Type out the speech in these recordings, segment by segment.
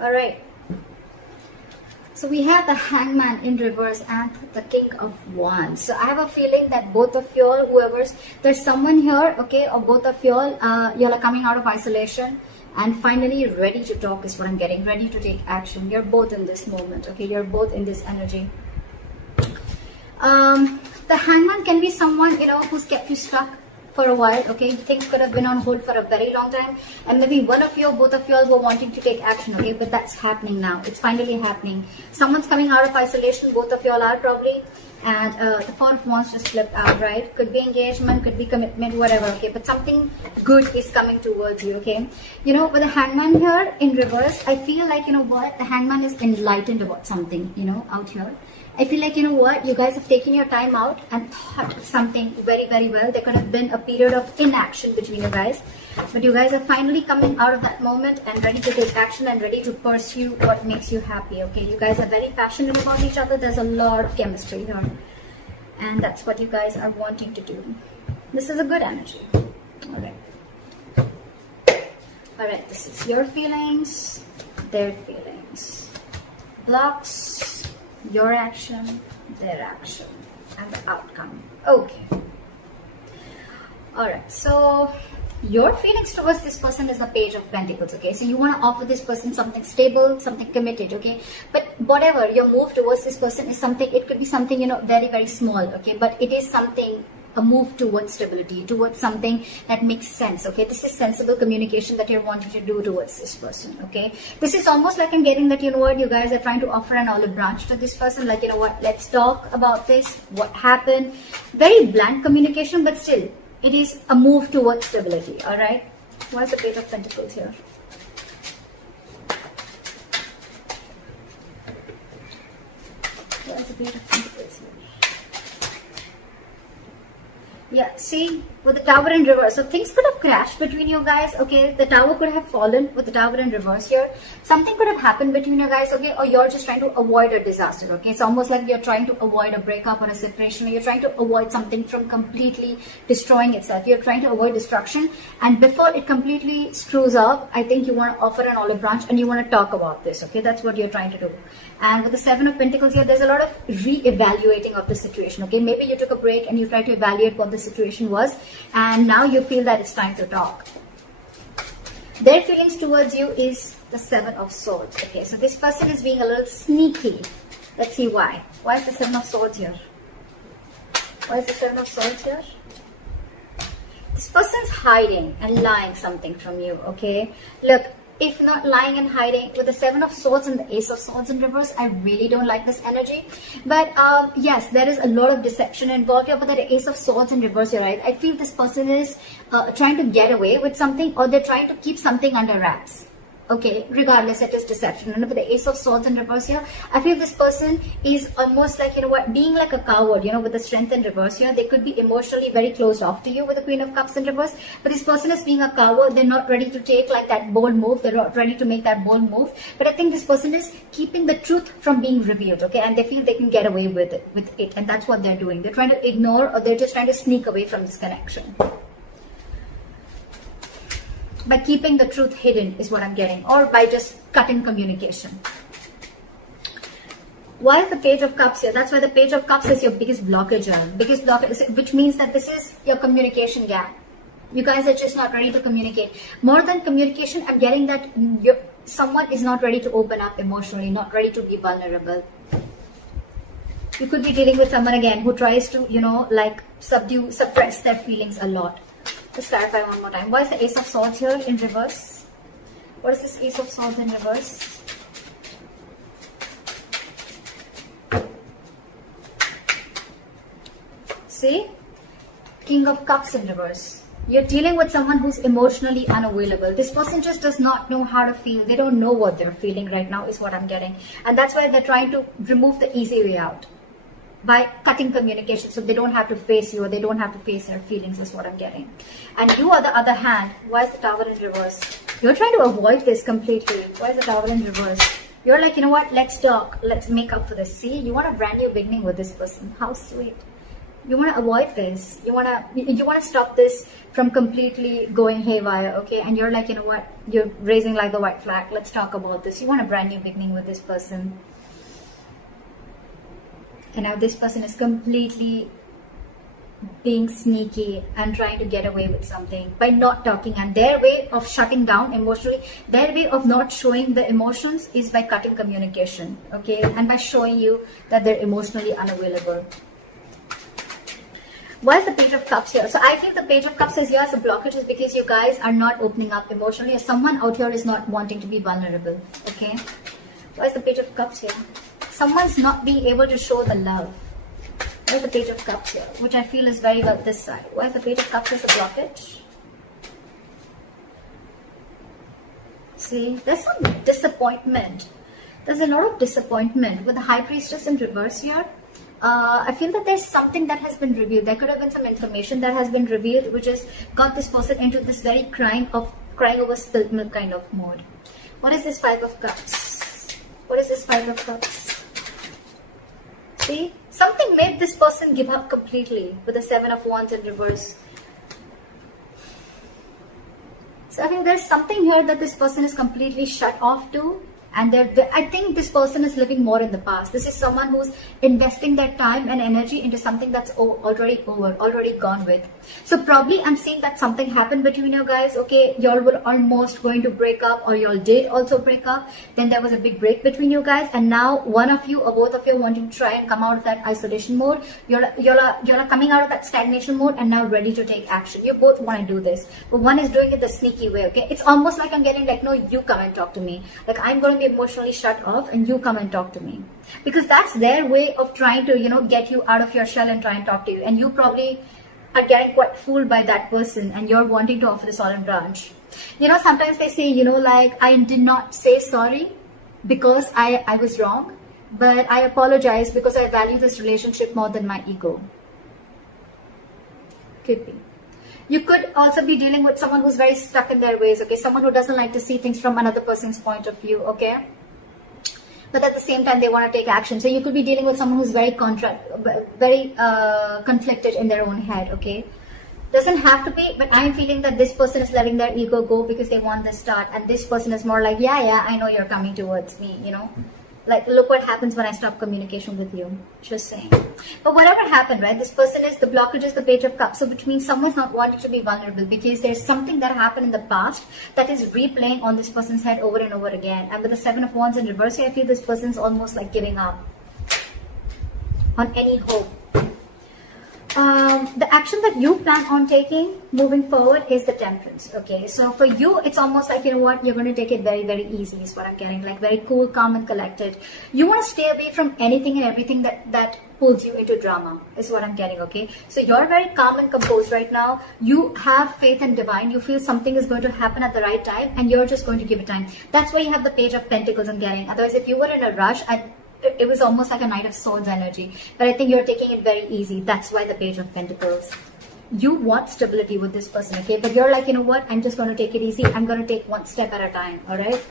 All right. So we have the Hangman in reverse and the King of Wands. So I have a feeling that both of y'all, there's someone here, okay, or both of y'all, y'all are coming out of isolation and finally ready to talk is what I'm getting, ready to take action. You're both in this moment, okay, you're both in this energy. The Hangman can be someone, who's kept you stuck for a while, okay? Things could have been on hold for a very long time, and maybe one of you or both of you all were wanting to take action, okay? But that's happening now. It's finally happening. Someone's coming out of isolation, both of you all are probably, and the Four of Wands just flipped out, right? Could be engagement, could be commitment, whatever, okay? But something good is coming towards you, okay? With the Hangman here in reverse, I feel like, the Hangman is enlightened about something, out here. I feel like, you guys have taken your time out and thought something very, very well. There could have been a period of inaction between you guys. But you guys are finally coming out of that moment and ready to take action and ready to pursue what makes you happy, okay? You guys are very passionate about each other. There's a lot of chemistry here. And that's what you guys are wanting to do. This is a good energy. All right. All right, this is your feelings, their feelings. Blocks. Your action, their action, and the outcome. Okay. Alright, so your feelings towards this person is the Page of Pentacles, okay? So you want to offer this person something stable, something committed, okay? But whatever your move towards this person is something, it could be something, very, very small, okay? But it is something, a move towards stability, towards something that makes sense, okay? This is sensible communication that you're wanting to do towards this person, okay? This is almost like I'm getting that, you guys are trying to offer an olive branch to this person, like, let's talk about this, what happened. Very blunt communication, but still, it is a move towards stability, all right? What's the Page of Pentacles here? What's the Page of Pentacles here? Yeah, see, with the Tower in reverse, so things could have crashed between you guys, okay? The Tower could have fallen with the Tower in reverse here. Something could have happened between you guys, okay? Or you're just trying to avoid a disaster, okay? It's almost like you're trying to avoid a breakup or a separation, or you're trying to avoid something from completely destroying itself. You're trying to avoid destruction, and before it completely screws up, I think you want to offer an olive branch and you want to talk about this, okay? That's what you're trying to do. And with the Seven of Pentacles here, there's a lot of re-evaluating of the situation, okay? Maybe you took a break and you tried to evaluate what the situation was, and now you feel that it's time to talk. Their feelings towards you is the Seven of Swords, okay? So this person is being a little sneaky. Let's see why. Why is the Seven of Swords here? Why is the Seven of Swords here? This person's hiding and lying something from you, okay? Look, if not lying and hiding, with the Seven of Swords and the Ace of Swords in reverse, I really don't like this energy. But yes, there is a lot of deception involved here. But the Ace of Swords in reverse, you're right. I feel this person is trying to get away with something, or they're trying to keep something under wraps. Okay, regardless, it is deception. And with the Ace of Swords in reverse here, I feel this person is almost like, being like a coward, with the Strength in reverse here. They could be emotionally very closed off to you with the Queen of Cups in reverse. But this person is being a coward. They're not ready to take like that bold move. They're not ready to make that bold move. But I think this person is keeping the truth from being revealed, okay? And they feel they can get away with it. And that's what they're doing. They're trying to ignore, or they're just trying to sneak away from this connection. By keeping the truth hidden is what I'm getting, or by just cutting communication. Why is the Page of Cups here? That's why the Page of Cups is your biggest blockage, which means that this is your communication gap. You guys are just not ready to communicate. More than communication, I'm getting that someone is not ready to open up emotionally, not ready to be vulnerable. You could be dealing with someone again who tries to, suppress their feelings a lot. Let's clarify one more time. Why is the Ace of Swords here in reverse? What is this Ace of Swords in reverse? See? King of Cups in reverse. You're dealing with someone who's emotionally unavailable. This person just does not know how to feel. They don't know what they're feeling right now is what I'm getting. And that's why they're trying to remove the easy way out. By cutting communication, so they don't have to face you, or they don't have to face their feelings is what I'm getting. And you, on the other hand, why is the Tower in reverse? You're trying to avoid this completely. Why is the Tower in reverse? You're like, let's talk, let's make up for this. See, you want a brand new beginning with this person. How sweet. You want to avoid this. You want to stop this from completely going haywire, okay? And you're like, you know what? You're raising like the white flag. Let's talk about this. You want a brand new beginning with this person. And now this person is completely being sneaky and trying to get away with something by not talking, and their way of shutting down emotionally, their way of not showing the emotions is by cutting communication, okay, and by showing you that they're emotionally unavailable. Why is the Page of Cups here? So I feel the Page of Cups is here as a blockage is because you guys are not opening up emotionally, or someone out here is not wanting to be vulnerable, okay? Why is the Page of Cups here? Someone's not being able to show the love. Where's the Page of Cups here? Which I feel is very well this side. Why is the Page of Cups as a blockage? See, there's some disappointment. There's a lot of disappointment with the High Priestess in reverse here. I feel that there's something that has been revealed. There could have been some information that has been revealed which has got this person into this very crying over spilled milk kind of mode. What is this Five of Cups? What is this Five of Cups? See, something made this person give up completely with the Seven of Wands in reverse. So I think there's something here that this person is completely shut off to. And I think this person is living more in the past. This is someone who's investing their time and energy into something that's already over, already gone with. So probably I'm seeing that something happened between you guys. Okay, y'all were almost going to break up, or y'all did also break up. Then there was a big break between you guys. And now one of you or both of you wanting to try and come out of that isolation mode. You're coming out of that stagnation mode and now ready to take action. You both want to do this. But one is doing it the sneaky way, okay? It's almost like I'm getting like, no, you come and talk to me. Like I'm going to be emotionally shut off and you come and talk to me, because that's their way of trying to, you know, get you out of your shell and try and talk to you. And you probably are getting quite fooled by that person and you're wanting to offer this olive branch. You know, sometimes they say, you know, like, I did not say sorry because I was wrong, but I apologize because I value this relationship more than my ego. Could be. You could also be dealing with someone who's very stuck in their ways, okay? Someone who doesn't like to see things from another person's point of view, okay? But at the same time, they want to take action. So you could be dealing with someone who's very conflicted in their own head, okay? Doesn't have to be, but I'm feeling that this person is letting their ego go because they want this start. And this person is more like, yeah, I know you're coming towards me, you know? Like, look what happens when I stop communication with you. Just saying. But whatever happened, right? This person is, the blockage is the Page of Cups. So which means someone's not wanting to be vulnerable because there's something that happened in the past that is replaying on this person's head over and over again. And with the Seven of Wands in reverse, I feel this person's almost like giving up on any hope. The action that you plan on taking moving forward is the Temperance, okay? So for you, it's almost like, you know what, you're going to take it very, very easy is what I'm getting, like very cool, calm and collected. You want to stay away from anything and everything that pulls you into drama is what I'm getting, okay? So you're very calm and composed right now. You have faith in divine. You feel something is going to happen at the right time and you're just going to give it time. That's why you have the Page of Pentacles I'm getting. Otherwise, if you were in a rush, it was almost like a Knight of Swords energy. But I think you're taking it very easy. That's why the Page of Pentacles. You want stability with this person, okay? But you're like, you know what? I'm just going to take it easy. I'm going to take one step at a time, all right?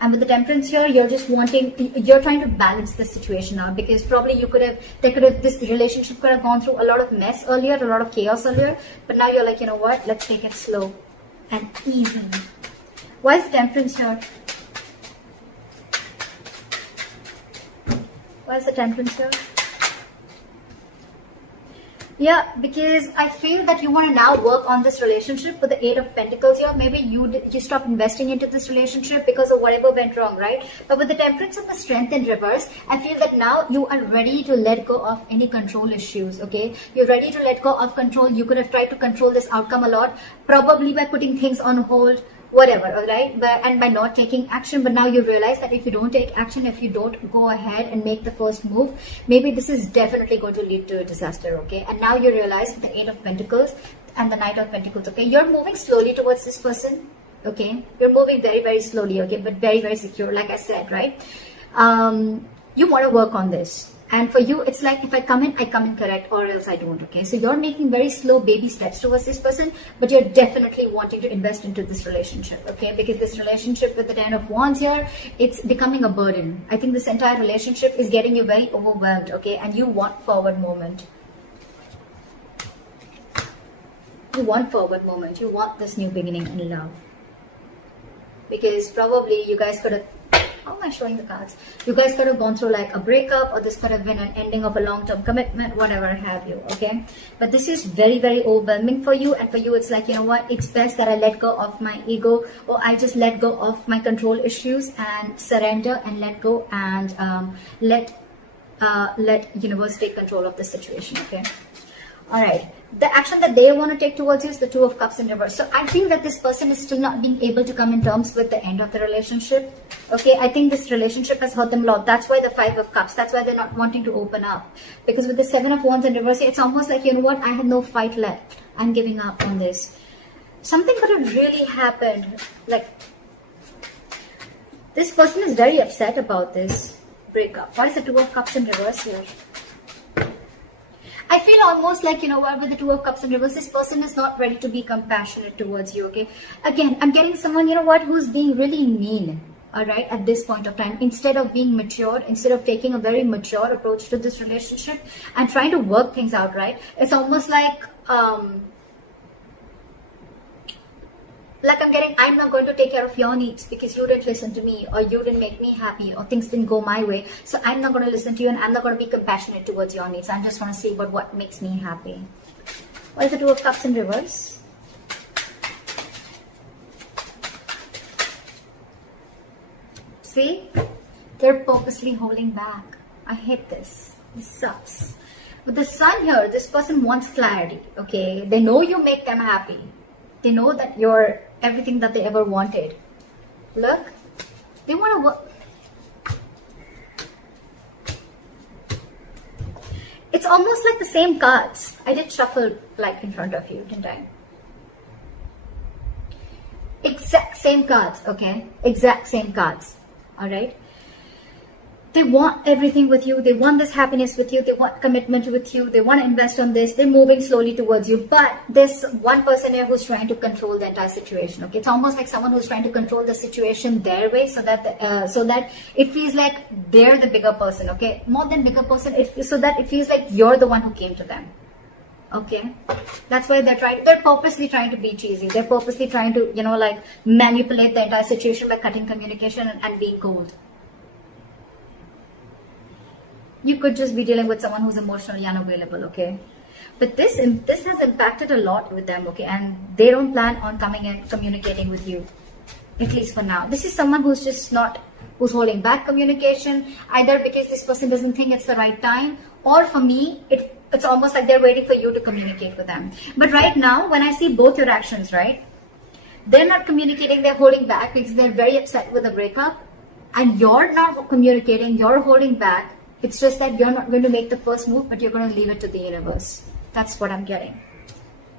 And with the Temperance here, you're trying to balance this situation out, because probably this relationship could have gone through a lot of mess earlier, a lot of chaos earlier. But now you're like, you know what? Let's take it slow and easy. Why is the Temperance here? Why is the Temperance here? Yeah, because I feel that you want to now work on this relationship with the Eight of Pentacles here. Maybe you stop investing into this relationship because of whatever went wrong, right? But with the Temperance and the Strength in reverse, I feel that now you are ready to let go of any control issues, okay? You're ready to let go of control. You could have tried to control this outcome a lot, probably by putting things on hold, whatever, all right, and by not taking action. But now you realize that if you don't take action, if you don't go ahead and make the first move, maybe this is definitely going to lead to a disaster, okay? And now you realize with the Eight of Pentacles and the Knight of Pentacles, okay, you're moving slowly towards this person, okay? You're moving very, very slowly, okay, but very, very secure, like I said, right? You want to work on this. And for you, it's like, if I come in correct, or else I don't, okay? So you're making very slow baby steps towards this person, but you're definitely wanting to invest into this relationship, okay? Because this relationship with the Ten of Wands here, it's becoming a burden. I think this entire relationship is getting you very overwhelmed, okay? And you want forward movement. You want forward movement. You want this new beginning in love. Because probably you guys could have, how am I showing the cards? You guys could have gone through like a breakup, or this could have been an ending of a long-term commitment, whatever have you, okay? But this is very, very overwhelming for you. And for you, it's like, you know what? It's best that I let go of my ego, or I just let go of my control issues and surrender and let go, and let universe take control of the situation, okay? All right. The action that they want to take towards you is the Two of Cups in reverse. So I think that this person is still not being able to come in terms with the end of the relationship. Okay, I think this relationship has hurt them a lot. That's why the Five of Cups. That's why they're not wanting to open up. Because with the Seven of Wands in reverse, it's almost like, you know what, I have no fight left. I'm giving up on this. Something could have really happened. Like, this person is very upset about this breakup. What is the Two of Cups in reverse here? I feel almost like, you know what, with the Two of Cups in reverse, this person is not ready to be compassionate towards you, okay? Again, I'm getting someone, you know what, who's being really mean, all right, at this point of time. Instead of being mature, instead of taking a very mature approach to this relationship and trying to work things out, right? It's almost like I'm getting, I'm not going to take care of your needs because you didn't listen to me, or you didn't make me happy, or things didn't go my way. So I'm not going to listen to you, and I'm not going to be compassionate towards your needs. I'm just going to see what makes me happy. What is the Two of Cups in reverse? See? They're purposely holding back. I hate this. This sucks. With the Sun here, this person wants clarity, okay? They know you make them happy. They know that you're everything that they ever wanted. Look, they want to work. It's almost like the same cards. I did shuffle like in front of you, didn't I? Exact same cards, okay? Exact same cards, all right? They want everything with you. They want this happiness with you. They want commitment with you. They want to invest on this. They're moving slowly towards you. But there's one person here who's trying to control the entire situation. Okay, it's almost like someone who's trying to control the situation their way, so that it feels like they're the bigger person. Okay, more than bigger person, so that it feels like you're the one who came to them. Okay, that's why they're purposely trying to be cheesy. They're purposely trying to, you know, like manipulate the entire situation by cutting communication and being cold. You could just be dealing with someone who's emotionally unavailable, okay? But this has impacted a lot with them, okay? And they don't plan on coming and communicating with you, at least for now. This is someone who's just who's holding back communication, either because this person doesn't think it's the right time, or for me, it's almost like they're waiting for you to communicate with them. But right now, when I see both your actions, right? They're not communicating, they're holding back because they're very upset with the breakup, and you're not communicating, you're holding back. It's just that you're not going to make the first move, but you're going to leave it to the universe. That's what I'm getting.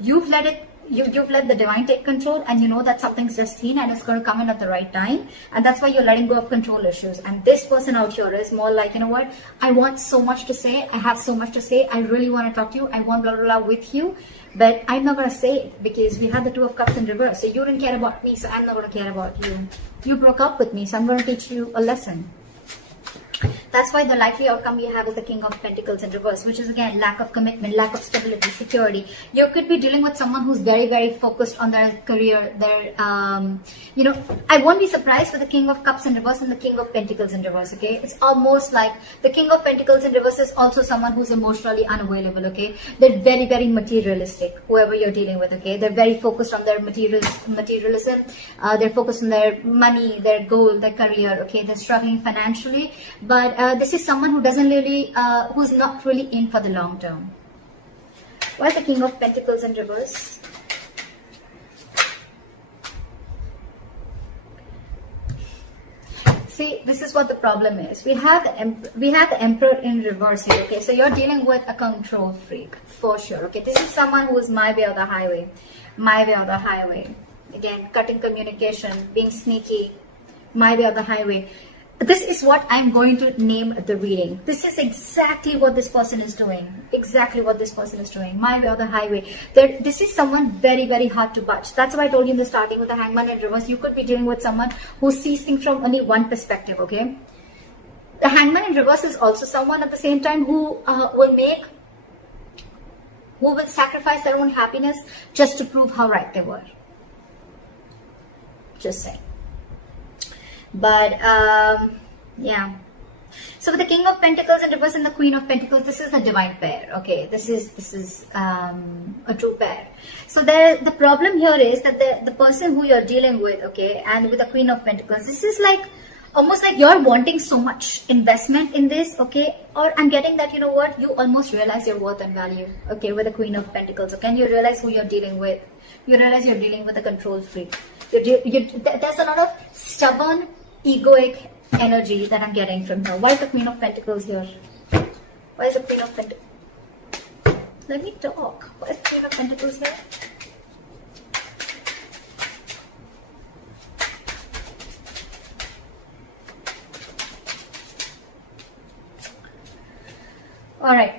You've let the divine take control, and you know that something's destined and it's going to come in at the right time. And that's why you're letting go of control issues. And this person out here is more like, you know what? I want so much to say. I have so much to say. I really want to talk to you. I want blah, blah, blah with you. But I'm not going to say it because we had the Two of Cups in reverse. So you didn't care about me, so I'm not going to care about you. You broke up with me, so I'm going to teach you a lesson. That's why the likely outcome you have is the King of Pentacles in reverse, which is again lack of commitment, lack of stability, security. You could be dealing with someone who's very, very focused on their career, you know, I won't be surprised with the King of Cups in reverse and the King of Pentacles in reverse, okay? It's almost like the King of Pentacles in reverse is also someone who's emotionally unavailable, okay? They're very, very materialistic, whoever you're dealing with, okay? They're very focused on their materialism. They're focused on their money, their goal, their career, okay? They're struggling financially, but this is someone who doesn't really, who's not really in for the long term. Why is the King of Pentacles in reverse? See, this is what the problem is. We have the Emperor in reverse here. Okay, so you're dealing with a control freak for sure. Okay, this is someone who is my way or the highway, my way or the highway. Again, cutting communication, being sneaky, my way or the highway. This is what I'm going to name the reading. This is exactly what this person is doing. Exactly what this person is doing. My way or the highway. This is someone very, very hard to budge. That's why I told you in the starting with the Hangman in reverse. You could be dealing with someone who sees things from only one perspective, okay? The Hangman in reverse is also someone at the same time who who will sacrifice their own happiness just to prove how right they were. Just saying. But yeah. So with the King of Pentacles in reverse and the Queen of Pentacles, this is the divine pair. Okay, this is a true pair. So the problem here is that the person who you're dealing with, okay, and with the Queen of Pentacles, this is like almost like you're wanting so much investment in this, okay, or I'm getting that, you know what, you almost realize your worth and value, okay, with the Queen of Pentacles, okay, and you realize who you're dealing with. You realize you're dealing with a control freak. There's a lot of stubborn, egoic energy that I'm getting from her. Why is the Queen of Pentacles here? Why is the Queen of Pentacles? Let me talk. Why is the Queen of Pentacles here? Alright.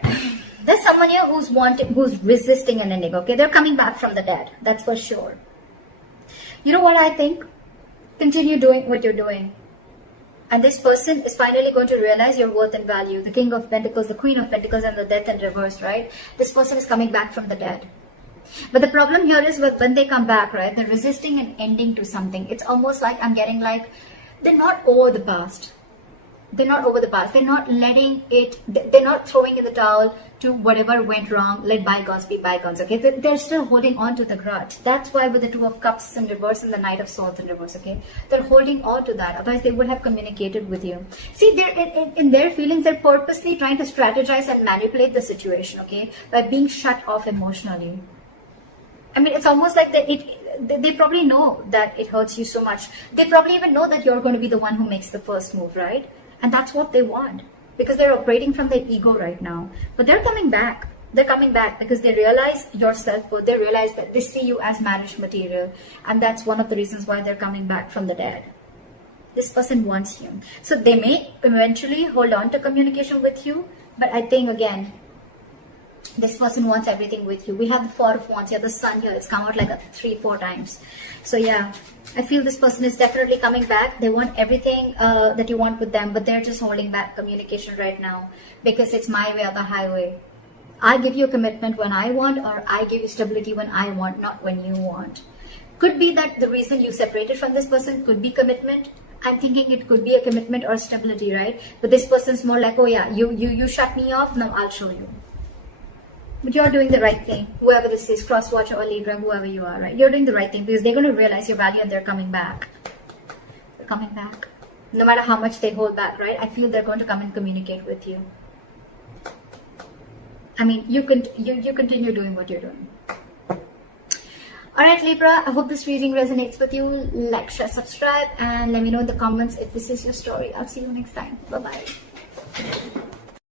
There's someone here who's resisting an ending, okay? They're coming back from the dead. That's for sure. You know what I think? Continue doing what you're doing. And this person is finally going to realize your worth and value. The King of Pentacles, the Queen of Pentacles, and the Death in reverse, right? This person is coming back from the dead. But the problem here is when they come back, right? They're resisting an ending to something. It's almost like I'm getting like, they're not over the past. They're not over the past. They're not letting it, they're not throwing in the towel to whatever went wrong. Let bygones be bygones, okay? They're still holding on to the grudge. That's why with the Two of Cups in reverse and the Knight of Swords in reverse, okay? They're holding on to that. Otherwise, they would have communicated with you. See, they're in their feelings, they're purposely trying to strategize and manipulate the situation, okay? By being shut off emotionally. I mean, it's almost like they probably know that it hurts you so much. They probably even know that you're going to be the one who makes the first move, right? And that's what they want, because they're operating from their ego right now. But they're coming back. They're coming back because they realize your self-worth. They realize that they see you as marriage material. And that's one of the reasons why they're coming back from the dead. This person wants you. So they may eventually hold on to communication with you. But I think, again, this person wants everything with you. We have the Four of Wands here, the Sun here. It's come out like 3-4 times. So yeah, I feel this person is definitely coming back. They want everything that you want with them, but they're just holding back communication right now because it's my way or the highway. I give you a commitment when I want, or I give you stability when I want, not when you want. Could be that the reason you separated from this person could be commitment. I'm thinking it could be a commitment or stability, right? But this person's more like, oh yeah, you shut me off, now I'll show you. But you're doing the right thing. Whoever this is, cross watcher or Libra, whoever you are, right? You're doing the right thing because they're going to realize your value and they're coming back. They're coming back. No matter how much they hold back, right? I feel they're going to come and communicate with you. I mean, you continue doing what you're doing. Alright, Libra, I hope this reading resonates with you. Like, share, subscribe, and let me know in the comments if this is your story. I'll see you next time. Bye-bye.